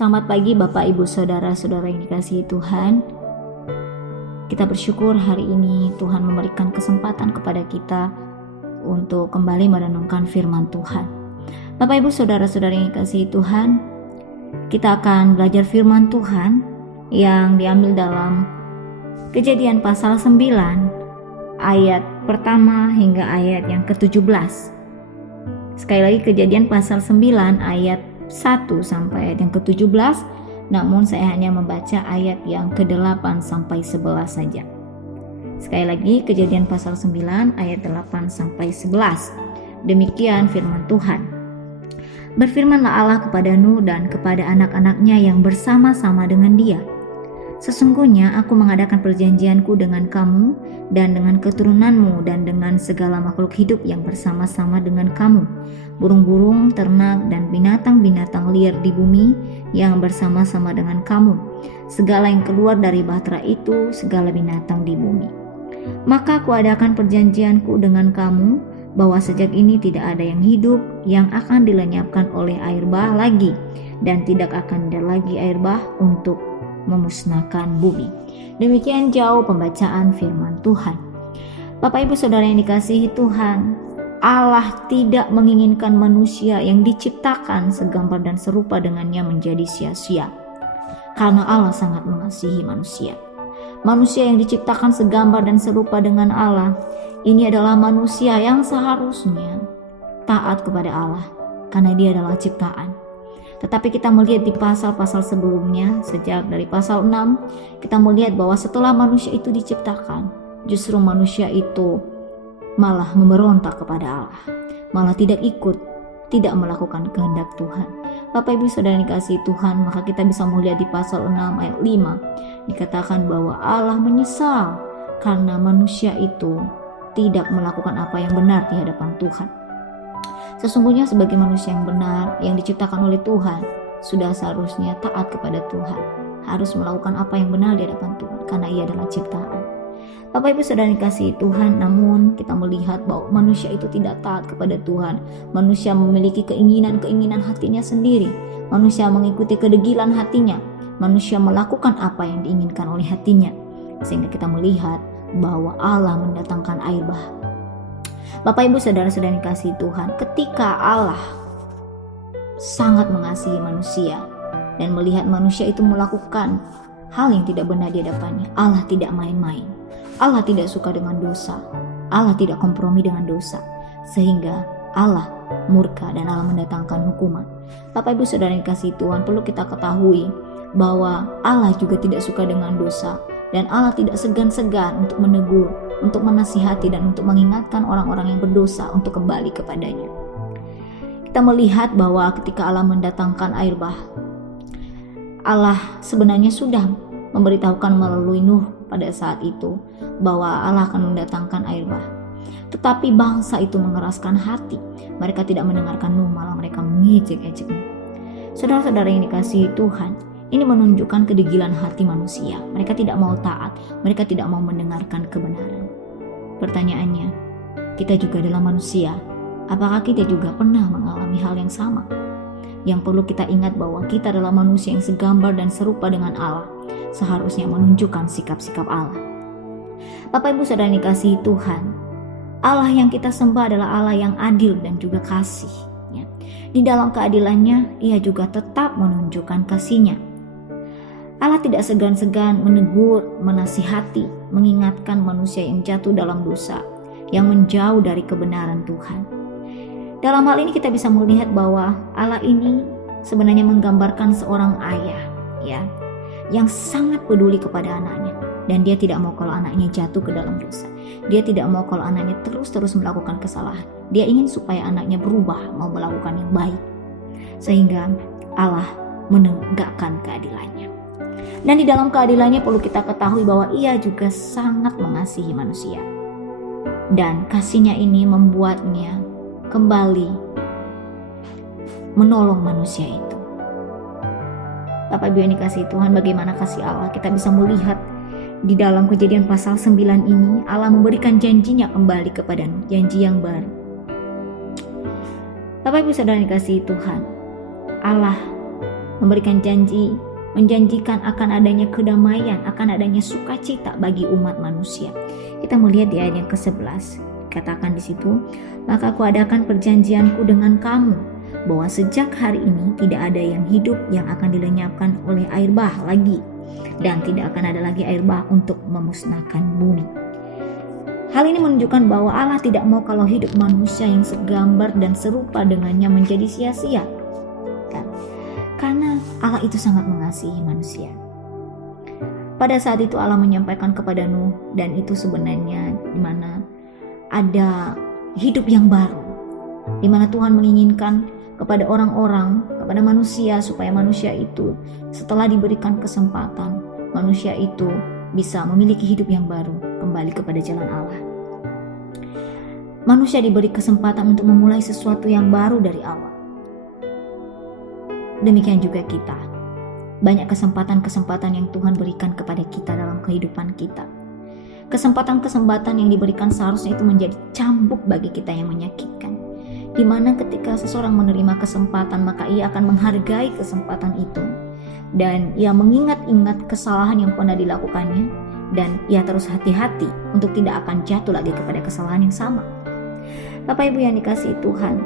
Selamat pagi Bapak Ibu Saudara-saudara yang dikasihi Tuhan. Kita bersyukur hari ini Tuhan memberikan kesempatan kepada kita untuk kembali merenungkan firman Tuhan. Bapak Ibu Saudara-saudara yang dikasihi Tuhan, kita akan belajar firman Tuhan yang diambil dalam Kejadian pasal 9 ayat pertama hingga ayat yang ke-17. Sekali lagi Kejadian pasal 9 ayat 1 sampai ayat yang ke-17, namun saya hanya membaca ayat yang ke-8 sampai 11 saja. Sekali lagi Kejadian pasal 9 ayat 8 sampai 11. Demikian firman Tuhan. Berfirmanlah Allah kepada Nuh dan kepada anak-anaknya yang bersama-sama dengan dia. Sesungguhnya aku mengadakan perjanjianku dengan kamu dan dengan keturunanmu dan dengan segala makhluk hidup yang bersama-sama dengan kamu, burung-burung, ternak, dan binatang-binatang liar di bumi yang bersama-sama dengan kamu, segala yang keluar dari bahtera itu, segala binatang di bumi. Maka aku adakan perjanjianku dengan kamu, bahwa sejak ini tidak ada yang hidup yang akan dilenyapkan oleh air bah lagi, dan tidak akan ada lagi air bah untuk memusnahkan bumi. Demikian jauh pembacaan firman Tuhan. Bapak Ibu Saudara yang dikasihi Tuhan, Allah tidak menginginkan manusia yang diciptakan segambar dan serupa dengannya menjadi sia-sia. Karena Allah sangat mengasihi manusia. Manusia yang diciptakan segambar dan serupa dengan Allah, ini adalah manusia yang seharusnya taat kepada Allah karena dia adalah ciptaan. Tetapi kita melihat di pasal-pasal sebelumnya, sejak dari pasal 6, kita melihat bahwa setelah manusia itu diciptakan, justru manusia itu malah memberontak kepada Allah, malah tidak ikut, tidak melakukan kehendak Tuhan. Bapak Ibu Saudara yang dikasihi Tuhan, maka kita bisa melihat di pasal 6 ayat 5, dikatakan bahwa Allah menyesal karena manusia itu tidak melakukan apa yang benar di hadapan Tuhan. Sesungguhnya sebagai manusia yang benar, yang diciptakan oleh Tuhan, sudah seharusnya taat kepada Tuhan, harus melakukan apa yang benar di hadapan Tuhan, karena ia adalah ciptaan. Bapak Ibu Saudara dikasihi Tuhan, namun kita melihat bahwa manusia itu tidak taat kepada Tuhan. Manusia memiliki keinginan-keinginan hatinya sendiri. Manusia mengikuti kedegilan hatinya. Manusia melakukan apa yang diinginkan oleh hatinya. Sehingga kita melihat bahwa Allah mendatangkan air bah. Bapak Ibu Saudara-saudara yang dikasihi Tuhan, ketika Allah sangat mengasihi manusia dan melihat manusia itu melakukan hal yang tidak benar di hadapannya, Allah tidak main-main. Allah tidak suka dengan dosa. Allah tidak kompromi dengan dosa. Sehingga Allah murka dan Allah mendatangkan hukuman. Bapak Ibu Saudara yang dikasihi Tuhan, perlu kita ketahui bahwa Allah juga tidak suka dengan dosa. Dan Allah tidak segan-segan untuk menegur, untuk menasihati, dan untuk mengingatkan orang-orang yang berdosa untuk kembali kepadanya. Kita melihat bahwa ketika Allah mendatangkan air bah, Allah sebenarnya sudah memberitahukan melalui Nuh pada saat itu bahwa Allah akan mendatangkan air bah. Tetapi bangsa itu mengeraskan hati. Mereka tidak mendengarkan Nuh, malah mereka mengejek-ejeknya. Saudara-saudara yang dikasihi Tuhan, ini menunjukkan kedegilan hati manusia. Mereka tidak mau taat, mereka tidak mau mendengarkan kebenaran. Pertanyaannya, kita juga adalah manusia. Apakah kita juga pernah mengalami hal yang sama? Yang perlu kita ingat bahwa kita adalah manusia yang segambar dan serupa dengan Allah, seharusnya menunjukkan sikap-sikap Allah. Bapak Ibu Saudara yang dikasihi Tuhan, Allah yang kita sembah adalah Allah yang adil dan juga kasih. Di dalam keadilannya, Ia juga tetap menunjukkan kasih-Nya. Allah tidak segan-segan menegur, menasihati, mengingatkan manusia yang jatuh dalam dosa, yang menjauh dari kebenaran Tuhan. Dalam hal ini kita bisa melihat bahwa Allah ini sebenarnya menggambarkan seorang ayah, yang sangat peduli kepada anaknya, dan dia tidak mau kalau anaknya jatuh ke dalam dosa. Dia tidak mau kalau anaknya terus-terus melakukan kesalahan. Dia ingin supaya anaknya berubah, mau melakukan yang baik, sehingga Allah menegakkan keadilannya. Dan di dalam keadilannya perlu kita ketahui bahwa Ia juga sangat mengasihi manusia. Dan kasih-Nya ini membuatnya kembali menolong manusia itu. Bapak Ibu yang dikasihi Tuhan, bagaimana kasih Allah? Kita bisa melihat di dalam Kejadian pasal 9 ini, Allah memberikan janji-Nya kembali kepada Nuh, janji yang baru. Bapak Ibu Saudara yang dikasihi Tuhan, Allah memberikan janji, menjanjikan akan adanya kedamaian, akan adanya sukacita bagi umat manusia. Kita melihat di ayat yang ke-11, katakan di situ, maka aku adakan perjanjianku dengan kamu, bahwa sejak hari ini tidak ada yang hidup yang akan dilenyapkan oleh air bah lagi, dan tidak akan ada lagi air bah untuk memusnahkan bumi. Hal ini menunjukkan bahwa Allah tidak mau kalau hidup manusia yang segambar dan serupa dengannya menjadi sia-sia. Karena Allah itu sangat mengasihi manusia. Pada saat itu Allah menyampaikan kepada Nuh, dan itu sebenarnya di mana ada hidup yang baru, di mana Tuhan menginginkan kepada orang-orang, kepada manusia, supaya manusia itu setelah diberikan kesempatan, manusia itu bisa memiliki hidup yang baru, kembali kepada jalan Allah. Manusia diberi kesempatan untuk memulai sesuatu yang baru dari awal. Demikian juga kita. Banyak kesempatan-kesempatan yang Tuhan berikan kepada kita dalam kehidupan kita. Kesempatan-kesempatan yang diberikan seharusnya itu menjadi cambuk bagi kita yang menyakitkan. Di mana ketika seseorang menerima kesempatan, maka ia akan menghargai kesempatan itu. Dan ia mengingat-ingat kesalahan yang pernah dilakukannya. Dan ia terus hati-hati untuk tidak akan jatuh lagi kepada kesalahan yang sama. Bapak Ibu yang dikasihi Tuhan,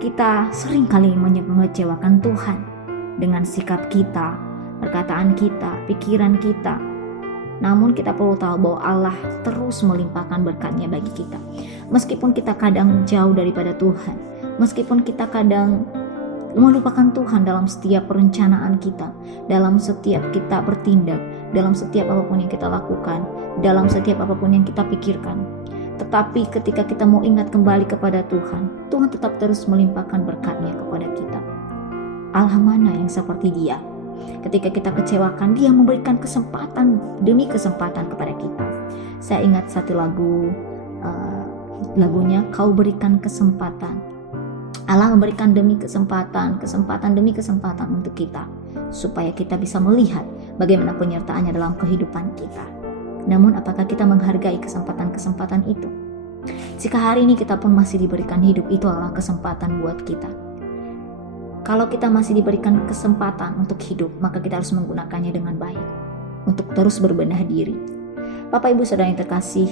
kita sering kali mengecewakan Tuhan dengan sikap kita, perkataan kita, pikiran kita. Namun kita perlu tahu bahwa Allah terus melimpahkan berkat-Nya bagi kita. Meskipun kita kadang jauh daripada Tuhan, meskipun kita kadang melupakan Tuhan dalam setiap perencanaan kita, dalam setiap kita bertindak, dalam setiap apapun yang kita lakukan, dalam setiap apapun yang kita pikirkan. Tetapi ketika kita mau ingat kembali kepada Tuhan, Tuhan tetap terus melimpahkan berkat-Nya kepada kita. Allah mana yang seperti Dia? Ketika kita kecewakan, Dia memberikan kesempatan demi kesempatan kepada kita. Saya ingat satu lagunya, Kau berikan kesempatan. Allah memberikan demi kesempatan demi kesempatan untuk kita, supaya kita bisa melihat bagaimana penyertaan-Nya dalam kehidupan kita. Namun apakah kita menghargai kesempatan-kesempatan itu? Jika hari ini kita pun masih diberikan hidup, itu adalah kesempatan buat kita. Kalau kita masih diberikan kesempatan untuk hidup, maka kita harus menggunakannya dengan baik, untuk terus berbenah diri. Bapak Ibu Saudara yang terkasih,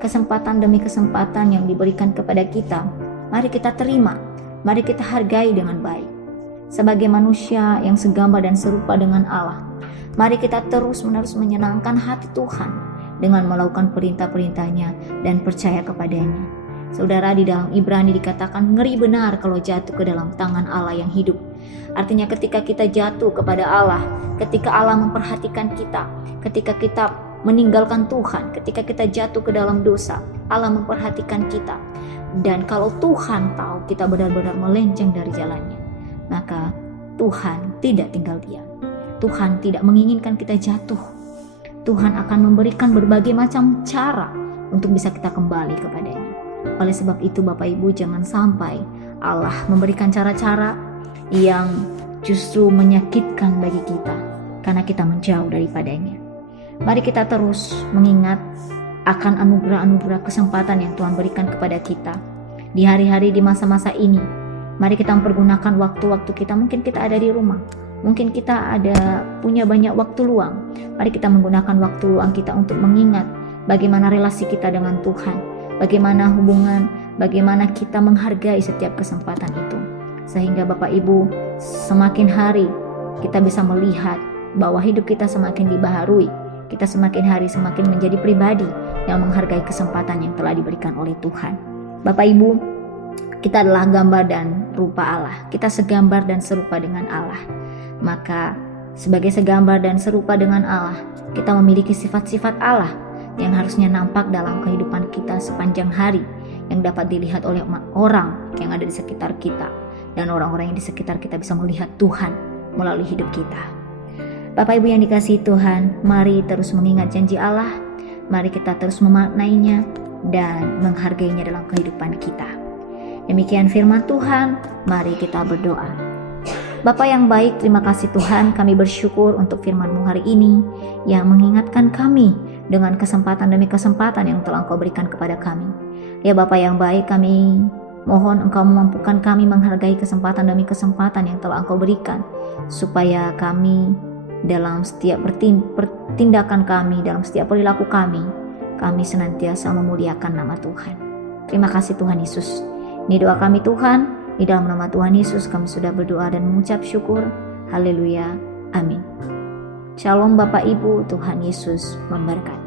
kesempatan demi kesempatan yang diberikan kepada kita, mari kita terima, mari kita hargai dengan baik. Sebagai manusia yang segambar dan serupa dengan Allah, mari kita terus-menerus menyenangkan hati Tuhan dengan melakukan perintah-perintah-Nya dan percaya kepadanya. Saudara, di dalam Ibrani dikatakan ngeri benar kalau jatuh ke dalam tangan Allah yang hidup. Artinya ketika kita jatuh kepada Allah, ketika Allah memperhatikan kita, ketika kita meninggalkan Tuhan, ketika kita jatuh ke dalam dosa, Allah memperhatikan kita. Dan kalau Tuhan tahu kita benar-benar melenceng dari jalannya, maka Tuhan tidak tinggal diam. Tuhan tidak menginginkan kita jatuh. Tuhan akan memberikan berbagai macam cara untuk bisa kita kembali kepadanya. Oleh sebab itu Bapak Ibu, jangan sampai Allah memberikan cara-cara yang justru menyakitkan bagi kita karena kita menjauh daripadanya. Mari kita terus mengingat akan anugerah-anugerah kesempatan yang Tuhan berikan kepada kita di hari-hari, di masa-masa ini. Mari kita mempergunakan waktu-waktu kita. Mungkin kita ada di rumah, mungkin kita punya banyak waktu luang. Mari kita menggunakan waktu luang kita untuk mengingat bagaimana relasi kita dengan Tuhan, bagaimana hubungan, bagaimana kita menghargai setiap kesempatan itu. Sehingga Bapak Ibu, semakin hari kita bisa melihat bahwa hidup kita semakin dibaharui. Kita semakin hari semakin menjadi pribadi yang menghargai kesempatan yang telah diberikan oleh Tuhan. Bapak Ibu, kita adalah gambar dan rupa Allah. Kita segambar dan serupa dengan Allah. Maka sebagai segambar dan serupa dengan Allah, kita memiliki sifat-sifat Allah yang harusnya nampak dalam kehidupan kita sepanjang hari, yang dapat dilihat oleh orang yang ada di sekitar kita, dan orang-orang yang di sekitar kita bisa melihat Tuhan melalui hidup kita. Bapak Ibu yang dikasihi Tuhan, mari terus mengingat janji Allah, mari kita terus memaknainya dan menghargainya dalam kehidupan kita. Demikian firman Tuhan, mari kita berdoa. Bapa yang baik, terima kasih Tuhan, kami bersyukur untuk firman-Mu hari ini yang mengingatkan kami dengan kesempatan demi kesempatan yang telah Engkau berikan kepada kami. Ya Bapa yang baik, kami Mohon Engkau memampukan kami menghargai kesempatan demi kesempatan yang telah Engkau berikan, supaya kami dalam setiap pertindakan kami, dalam setiap perilaku kami senantiasa memuliakan nama Tuhan. Terima kasih Tuhan Yesus. Ini doa kami Tuhan, di dalam nama Tuhan Yesus kami sudah berdoa dan mengucap syukur. Haleluya. Amin. Shalom Bapak Ibu, Tuhan Yesus memberkati.